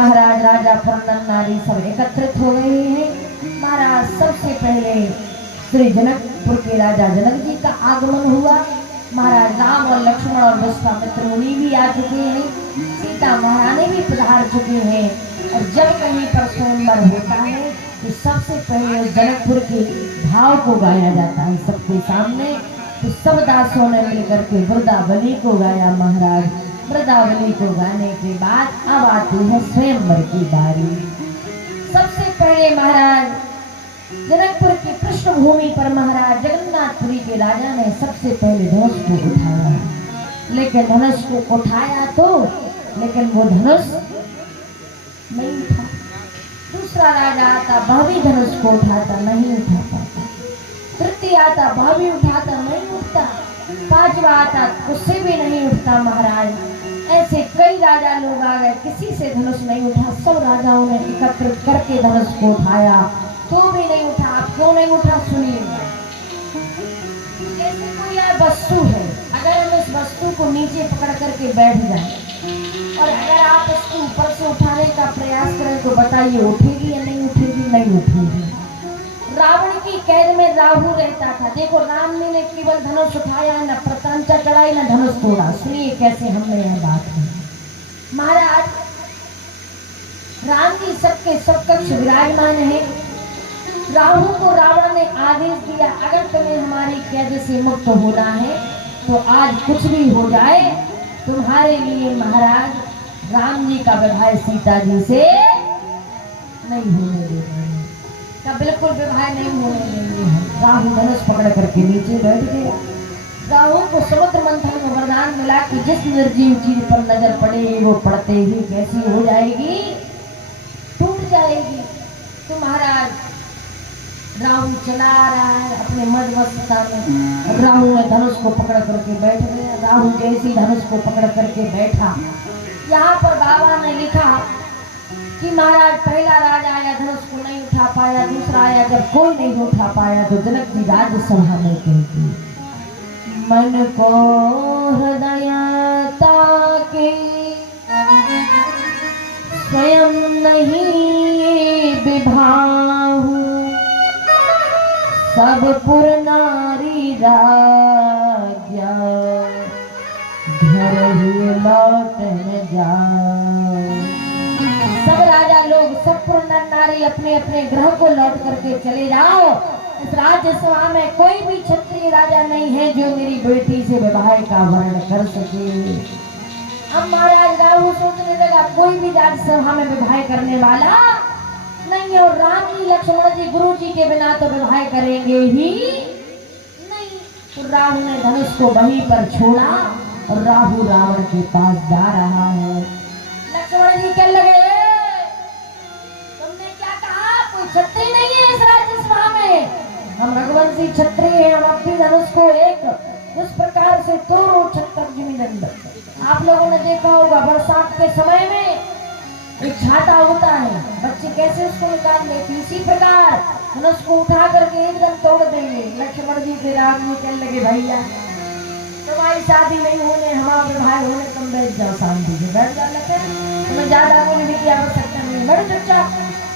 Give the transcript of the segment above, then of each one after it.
महाराज राजा फरनन नारी सब एकत्रित हो गए हैं। महाराज सबसे पहले श्री जनकपुर के राजा जनक जी का आगमन हुआ। महाराज राम और लक्ष्मण और विश्वामित्र मुनि भी आ चुके हैं, सीता महारानी भी पधार चुके हैं। और जब कहीं पर स्वयंवर होता है तो सबसे पहले जनकपुर के भाव को गाया जाता है सबके सामने। तो सब दासों ने मिलकर के वृंदावली को गाया। महाराज वृंदावली को गाने के बाद अब आती है स्वयंवर की बारी। सबसे पहले महाराज जनकपुर की पृष्ठभूमि पर महाराज जगन्नाथपुरी के राजा ने सबसे पहले धनुष को उठाया। लेकिन धनुष को उठाया तो लेकिन वो धनुष नहीं उठा। दूसरा राजा आता वह भी धनुष को उठाता, नहीं उठा पाता। तृतीय आता वह भी उठाता, नहीं उठता। पांचवा आता उससे भी नहीं उठता। महाराज ऐसे कई राजा लोग आ गए, किसी से धनुष नहीं उठा। सब राजाओं ने एकत्रित करके धनुष को उठाया तो भी नहीं उठा। क्यों नहीं उठा सुनिए। जैसे कोई वस्तु है, अगर हम इस वस्तु को नीचे पकड़ करके बैठ जाए और अगर आप इसको ऊपर से उठाने का प्रयास करें तो बताइए उठेगी या नहीं उठेगी? नहीं उठेगी। रावण की कैद में राहु रहता था। देखो राम जी ने केवल धनुष उठाया, न प्रतंचा चढ़ाई न धनुष तोड़ा। सुनिए कैसे हमने यह बात की। महाराज राम जी सबके समकक्ष विराजमान है। राहु को रावण ने आदेश दिया, अगर तुम्हें हमारी कैद से मुक्त होना है तो आज कुछ भी हो जाए तुम्हारे लिए महाराज राम जी का विवाह सीता जी से नहीं होने देंगे, का बिल्कुल विवाह नहीं होने देंगे। राहु धनुष पकड़ करके नीचे बैठ गया। राहु को समुद्र मंथन में वरदान मिला कि जिस निर्जीव चीज पर नजर पड़े वो पड़ते ही कैसी हो जाएगी, टूट जाएगी। तो महाराज राहु चला रहा है अपने मदमस्तता में। राहु ने धनुष को पकड़ करके बैठ गया। राहु जैसी धनुष को पकड़ करके बैठा, यहाँ पर बाबा ने लिखा कि महाराज पहला राजा आया धनुष को नहीं उठा पाया, दूसरा आया जब कोई नहीं उठा पाया तो जनक जी राज्यसभा में कहते मन को हृदयता के स्वयं नहीं विभाहु, सब पुर नारी राज्ञा घर ही लौट न जाओ। सब राजा लोग सब पुर नारी अपने अपने ग्रह को लौट करके चले जाओ। इस राज्यसभा में कोई भी क्षत्रिय राजा नहीं है जो मेरी बेटी से विवाह का वर्ण कर सके। अब महाराज राहु सोचने लगा कोई भी राज्यसभा में विवाह करने वाला नहीं, और राम जी लक्ष्मण जी गुरु जी के बिना तो विवाह करेंगे ही नहीं। तो राहु ने धनुष को वहीं पर छोड़ा और राहु रावण के पास जा रहा है। लक्ष्मण जी कहने लगे तुमने क्या कहा, कोई क्षत्रिय नहीं है इस राज्यसभा में? हम रघुवंशी क्षत्रिय हैं, हम अपनी धनुष को एक उस प्रकार से तोड़ो छत्तर। आप लोगों ने देखा होगा बरसात के समय में एक छाता होता है, बच्चे कैसे उसको निकाल लेते, इसी प्रकार धनुष को उठा करके एकदम तोड़ देंगे। लक्ष्मण जी के राम जी कहने लगे भैया तुम्हारी शादी नहीं होने, हमारा विवाह होने, तुम बैठ जाओ शांति से, बैठ जाओ लखन, तुम्हें ज्यादा बोलने की आवश्यकता नहीं, बैठ चुपचाप।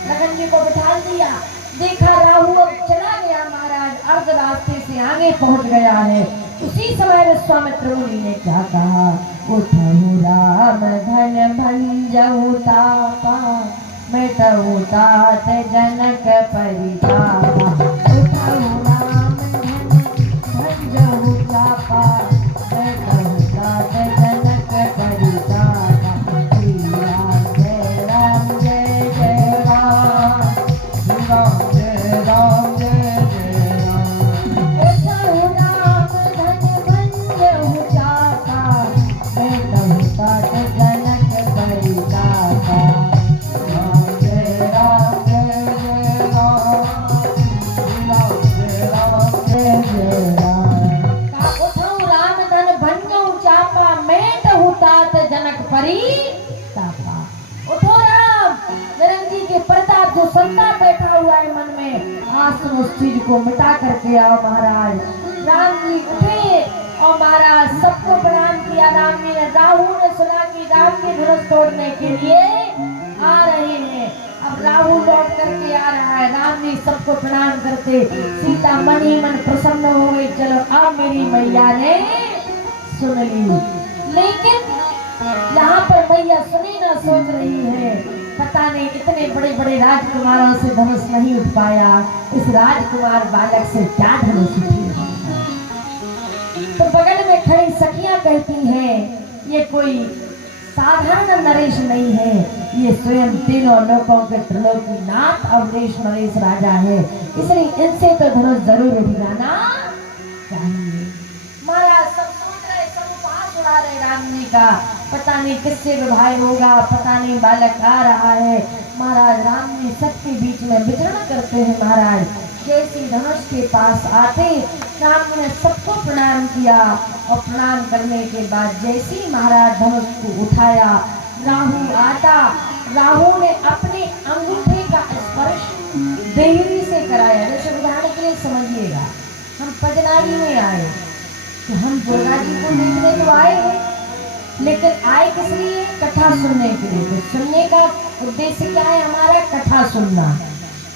लखन जी को बिठा दिया। देखा राहु अब चला गया महाराज, अर्ध रास्ते से आगे पहुंच गया है। उसी समय विश्वामित्र मुनि ने क्या कहा, उठहु राम धन भंजहु तापा, मिटहु तात जनक परितापा। उठहु राम धन भंजहु तापा, मिटहु तात जनक परितापा। श्री राम जय राम जय जय राम, राम जय राम जय जय राम। उठहु राम धन भंजहु तापा, मिटहु तात जनक परितापा। राम जय राम जय जय राम, राम जय राम जय जय राम। उठहु राम धन भंजहु चापा, मिटहु तात जनक परितापा। उठो राम, जनक जी के प्रताप जो संताप बैठा हुआ है मन में, आज तुम उस चीज को मिटा करके आओ महाराज। राम जी उठे और महाराज सबको प्रणाम किया। राम जी ने, राहु ने सुना कि राम के धनुष तोड़ने के लिए आज महाराज राम जी सबको प्रणाम करते, सीता मन ही मन प्रसन्न हो गई, चलो अब मेरी मैया ने सुन ली। लेकिन यहाँ पर मैया सुनी ना सोच रही है, पता नहीं इतने बड़े बड़े राजकुमारों से धनुष नहीं उठ पाया, इस राजकुमार बालक से क्या धनुष उठेगा। तो बगल में खड़ी सखियां कहती हैं ये कोई साधारण नरेश नहीं है, ये स्वयं तीनों लोकों के त्रिलोकीनाथ अवधेश नरेश राजा है, इसलिए इनसे तो धनुष जरूर उठ जाना चाहिए। महाराज सब सोच रहे, सब उपहास उड़ा रहे राम जी का, पता नहीं किससे विवाह होगा, पता नहीं बालक आ रहा है। महाराज राम जी सबके बीच में विचरण करते हैं। महाराज जैसे धनुष के पास आते राम ने सबको प्रणाम किया और प्रणाम करने के बाद जैसे महाराज धनुष को उठाया, राहु आता, राहु ने अपने अंगूठे का स्पर्श देवी से कराया। जैसे उदाहरण के लिए समझिएगा, हम पजनारी में आए तो हम दुर्गा जी को देखने तो आए हैं, लेकिन आए किस लिए? कथा सुनने के लिए। तो सुनने का उद्देश्य क्या है हमारा? कथा सुनना।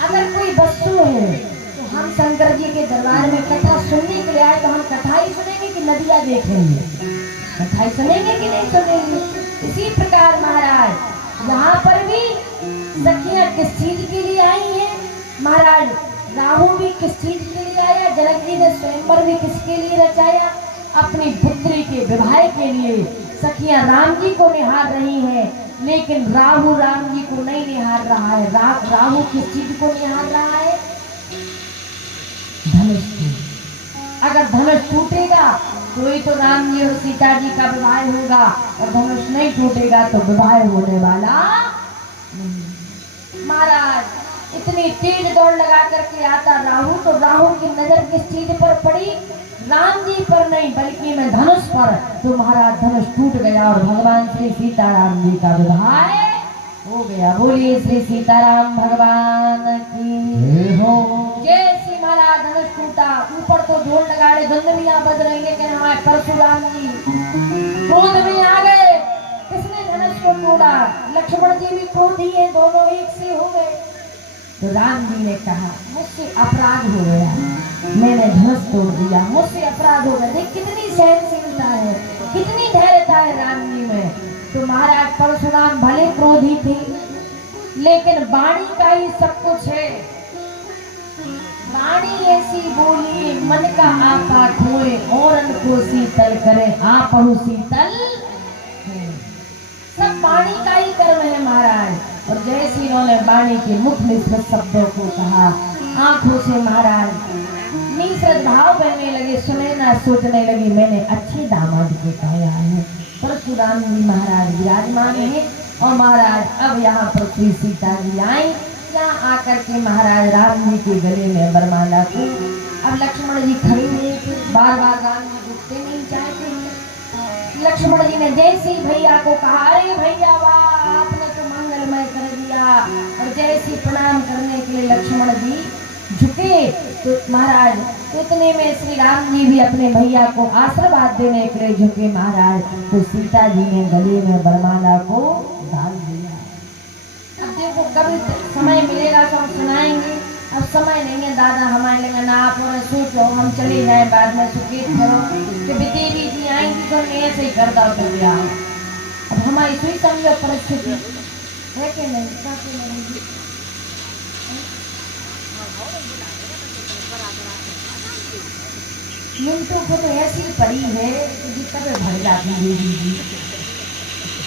अगर कोई वस्तु है तो हम शंकर जी के दरबार में कथा सुनने के लिए आए तो हम कथा ही सुनेंगे कि नदियाँ देखेंगे? कथा ही सुनेंगे कि नहीं सुनेंगे? इसी प्रकार महाराज यहाँ पर भी सखियाँ किस चीज के लिए आई हैं? महाराज राहु भी किस चीज के लिए आया? जनक जी ने स्वयंवर भी किसके लिए रचाया? अपनी पुत्री के विवाह के लिए। सखियां राम जी को निहार रही हैं, लेकिन राहु राम जी को नहीं निहार रहा है। राहु किस चीज को निहार रहा है? धनुष को। अगर धनुष टूटेगा तो ही तो राम जी और सीता जी का विवाह होगा, और धनुष नहीं टूटेगा तो विवाह होने वाला नहीं। महाराज इतनी तेज दौड़ लगा करके आता राहु, तो राहु की नजर किस चीज पर पड़ी? राम जी पर नहीं बल्कि मैं धनुष पर। तो महाराज धनुष टूट गया और भगवान श्री सीताराम जी का विवाह हो गया। बोलिए श्री सीताराम भगवान की हो। जैसे महाराज धनुष टूटा, ऊपर तो ढोल नगाड़े धुंधलियां बज रही है कि हमारे परशुराम जी क्रोध में आ गए। किसने धनुष को तोड़ा? लक्ष्मण जी भी क्रोधी है, दोनों एक से हो गए। तो राम जी ने कहा मुझसे अपराध हो गया, मैंने धनुष तोड़ दिया, मुझसे अपराध हो गया। देख कितनी सहनशीलता है, कितनी धैर्यता है राम जी में। तो महाराज परशुराम भले क्रोधी थे, लेकिन वाणी का ही सब कुछ है। वाणी ऐसी बोली मन का आपा खोए, और को शीतल करे आपहु शीतल। सब वाणी का ही कर्म है महाराज। और जैसे इन्होंने वाणी के मुख निस्बत शब्दों को कहा, आंखों से महाराज निश्रद्ध भाव बहने लगे, सुने ना सोचने लगी मैंने अच्छे दामाद को पाया है। परशुराम जी महाराज विराजमान है। और महाराज अब यहाँ पर श्री सीता जी आई, यहाँ आकर के महाराज राम जी के गले में वरमाला को। अब लक्ष्मण जी खड़े हुए थे, बार बार राम जी रुकते नहीं चाहते। लक्ष्मण जी ने जैसे ही भैया को कहा, अरे भैया वाह आपने तो मंगलमय कर दिया, और जैसे प्रणाम करने के लिए लक्ष्मण जी झुके, तो महाराज इतने में श्री राम जी भी अपने भैया को आशीर्वाद देने के लिए झुके महाराज। तो सीता जी ने गले में वरमाला को डाल दिया। अब देखो कभी समय मिलेगा तो हम सुनाएंगे, अब समय नहीं है दादा हमारे लिए ना। आप लोग सोचो हम चले जाए बाद में सुकेत करो कि देवी जी आएंगी तो ऐसे ही कर दो तो क्या। अब हमारी सुई समझो परिस्थिति है कि नहीं? मिनटों को तो ऐसी पड़ी है कि दिक्कत भर जाती है देवी जी।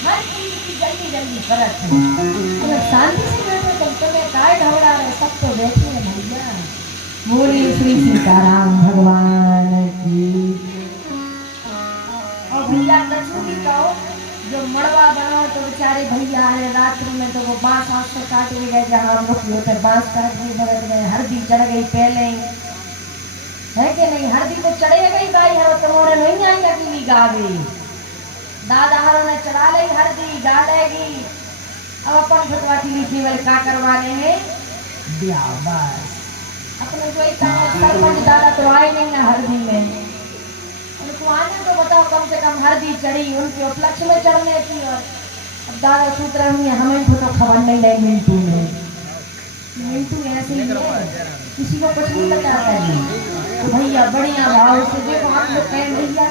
हर चीज की जल्दी जल्दी फर्क है। तो शांति से बैठे तुम तुम्हें काय घबरा रहे, सब तो बैठे हैं भैया। बोलिए श्री सीताराम भगवान की। और भैया लक्ष्मण जी कहो जो मड़वा बनाओ तो बेचारे भैया है, रात्रि में तो वो बांस से काट ले गए, जहाँ हम लोग होते बांस काट के भरत गए, हल्दी चढ़ गई पहले है कि नहीं? हल्दी को चढ़े गई भाई हर तुम्हारे नहीं आई अकेली गा गई, दादा हरों ने चढ़ा ली हल्दी डालेगी। अब अपन भगवाती केवल का करवाने में ब्याह, बस अपने कोई सरपंच दादा तो आए नहीं ना हल्दी में, उनको आने तो बताओ कम से कम हल्दी चढ़ी उनके उपलक्ष्य में चढ़ने की। और अब दादा सूत्र हुई हमें तो खबर नहीं मिलती में मिंटू ऐसे ही है, किसी को कुछ नहीं बताता है। तो भैया बढ़िया भाव से देखो आप लोग कहें भैया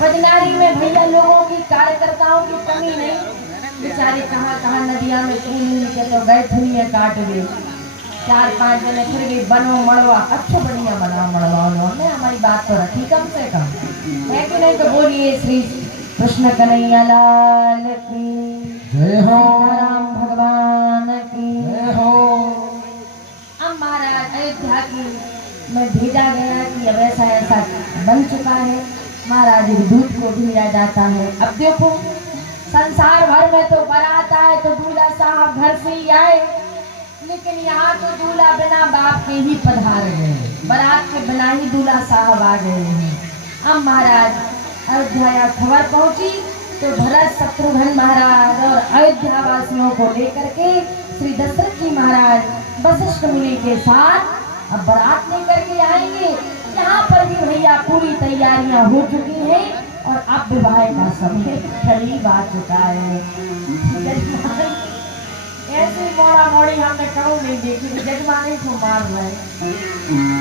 पजनारी में भैया लोगों की कार्यकर्ताओं की कमी नहीं, बेचारे कहाँ कहाँ नदियाँ में कूद के तो गए थुनिया काट गए, 4-5 जने फिर भी बनो मड़वा अच्छा बढ़िया बना मड़वा उन्होंने हमारी बात तो रखी कम से कम है कि नहीं। तो बोलिए श्री कृष्ण कन्हैया लाल की जय हो। राम भगवान की जय हो। अब महाराज अयोध्या की में भेजा गया कि अब ऐसा ऐसा बन चुका है, महाराज एक दूत को भेजा जाता है। अब देखो संसार भर में तो बारात आए तो दूल्हा साहब घर से ही आए, लेकिन यहाँ तो दूल्हा बिना बाप के ही पधार गए, बारात के बिना ही दूल्हा साहब आ गए हैं। अब महाराज अयोध्या खबर पहुंची तो भरत शत्रुघ्न महाराज और अयोध्या वासियों को लेकर के श्री दशरथ जी महाराज वशिष्ठ मुनि के साथ अब बारात लेकर के आएंगे। यहाँ पर भी भैया पूरी तैयारियां हो चुकी हैं और अब विवाह का समय करीब आ चुका है। ऐसी मोड़ा मोड़ी हमने कहूँ नहीं देखी, जजमानी को मार रहे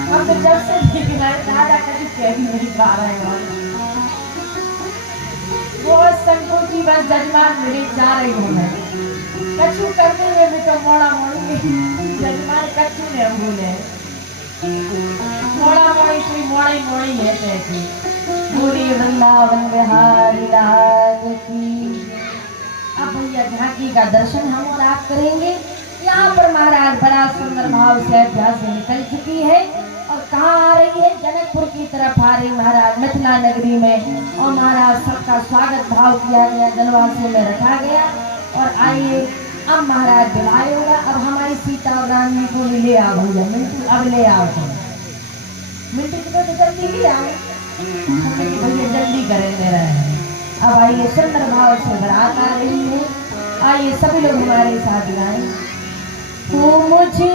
हम तो जब से देख रहे दादा कभी कह भी नहीं पा रहे हैं। वो संकोची बस जजमान मेरे जा रही हूँ मैं कछु करने में भी तो मोड़ा मोड़ी जजमान कछु ने भूले मोड़ा मोड़ी कोई मोड़ी मोड़ी है कहती। पूरी वृंदावन बिहारी लाल की। अब भैया झांकी का दर्शन हम और आप करेंगे। यहाँ पर महाराज बड़ा सुंदर भाव से अयोध्या से निकल चुकी है और कहाँ आ रही है, जनकपुर की तरफ आ रही महाराज मिथिला नगरी में। और महाराज सबका स्वागत भाव किया गया, जनवासों में रखा गया। और आइए अब महाराज बुलाए होगा। अब हमारी सीता और रानी को ले आओ भैया, मिंटू अब ले आओ तुम, मिंटू तो जल्दी ही आओ, भैया जल्दी करें दे रहे हैं। अब आइए सुंदर भाव से बारात आ रही है, आइए सभी लोग हमारे साथ गाएं। तू मुझे